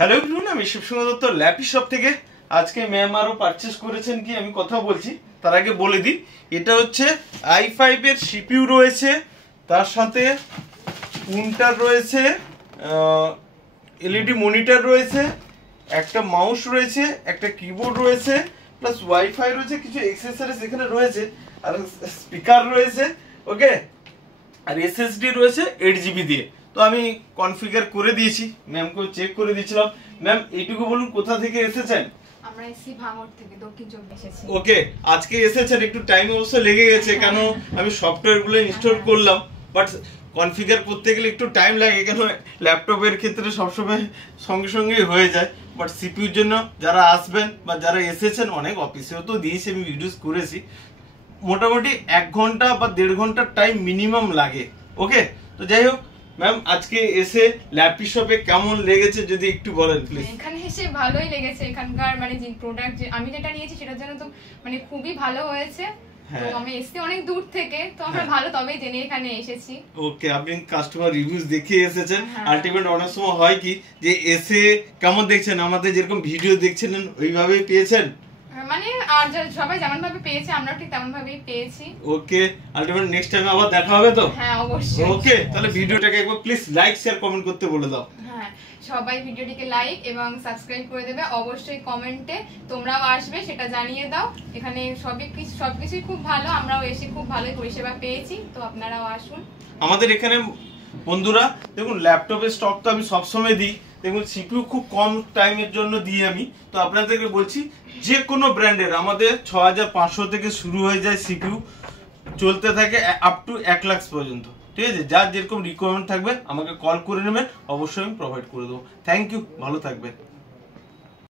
Hello everyone, আমি Shibsundar Dutta lappy shop থেকে। আজকে ম্যাম আরো পারচেজ করেছেন কি আমি কথা বলছি, তার আগে বলে দিই এটা হচ্ছে i5 এর সিপিইউ রয়েছে, তার সাথে কুন্টার রয়েছে, এলইডি মনিটর রয়েছে, একটা মাউস রয়েছে, একটা কিবোর্ড রয়েছে, প্লাস ওয়াইফাই রয়েছে, কিছু অ্যাক্সেসরিজ এখানে রয়েছে, আর স্পিকার রয়েছে, ওকে। আর এসএসডি রয়েছে 8GB দিয়ে। তো আমি কনফিগার করে দিয়েছি, ম্যামকেও চেক করে দিয়েছিলাম। ম্যাম এইটুকু বলুন কোথা থেকে এসেছেন? আমরা এসি ভাঙড় থেকে, দক্ষিণ চব্বিশ এসেছি। ওকে, আজকে এসেছেন, একটু টাইম অবশ্য লেগে গেছে, কেন আমি সফটওয়্যারগুলো ইনস্টল করলাম, বাট কনফিগার করতে গেলে একটু টাইম লাগে, কেন ল্যাপটপের ক্ষেত্রে সবসময় সঙ্গে সঙ্গেই হয়ে যায়। বাট সিপিইউর জন্য যারা আসবেন বা যারা এসেছেন, অনেক অফিসেও তো দিয়েছি, আমি ভিডিওস করেছি, মোটামুটি 1 ঘন্টা বা 1.5 ঘন্টার টাইম মিনিমাম লাগে। ওকে, তো যাই হোক ম্যাম, আজকে এসে ল্যাপি শপে কেমন লেগেছে যদি একটু বলেন প্লিজ। এখানে এসে ভালোই লেগেছে, এখানকার মানে যে প্রোডাক্ট আমি যেটা নিয়েছি সেটার জন্য তো মানে খুবই ভালো হয়েছে। তো আমি এসেছি অনেক দূর থেকে, তো আমরা ভালো তবেই জেনে এখানে এসেছি। ওকে, আপনি কাস্টমার রিভিউজ দেখে এসেছেন। আলটিমেট অনেক সময় হয় কি যে এসে কেমন দেখছেন, আমাদের যেরকম ভিডিও দেখছিলেন ওইভাবেই পেয়েছেন, মানে আর সবাই যেমন ভাবে পেয়েছে আমরাও ঠিক তেমন ভাবেই পেয়েছি। ওকে, আলটিমেট নেক্সট টাইম আবার দেখা হবে তো? হ্যাঁ অবশ্যই। ওকে, তাহলে ভিডিওটাকে একবার প্লিজ লাইক শেয়ার কমেন্ট করতে বলে দাও। হ্যাঁ, সবাই ভিডিওটিকে লাইক এবং সাবস্ক্রাইব করে দেবে। অবশ্যই কমেন্টে তোমরাও আসবে সেটা জানিয়ে দাও। এখানে সবকিছুই খুব ভালো, আমরাও এসে খুব ভালোই পরিষেবা পেয়েছি, তো আপনারাও আসুন আমাদের এখানে। বন্ধুরা দেখুন, ল্যাপটপের স্টক তো আমি সবসময় দিই, দেখুন সিপিইউ খুব কম টাইমের জন্য দিই আমি। তো আপনাদেরকে বলছি, যে কোনো ব্র্যান্ডের আমাদের 6500 থেকে শুরু হয়ে যায় সিপিইউ, চলতে থাকে আপ টু 1 লাখ পর্যন্ত। ঠিক আছে, যার যেরকম রিকোয়ারমেন্ট থাকবে আমাকে কল করে নেবেন, অবশ্যই আমি প্রোভাইড করে দেবো। থ্যাংক ইউ, ভালো থাকবেন।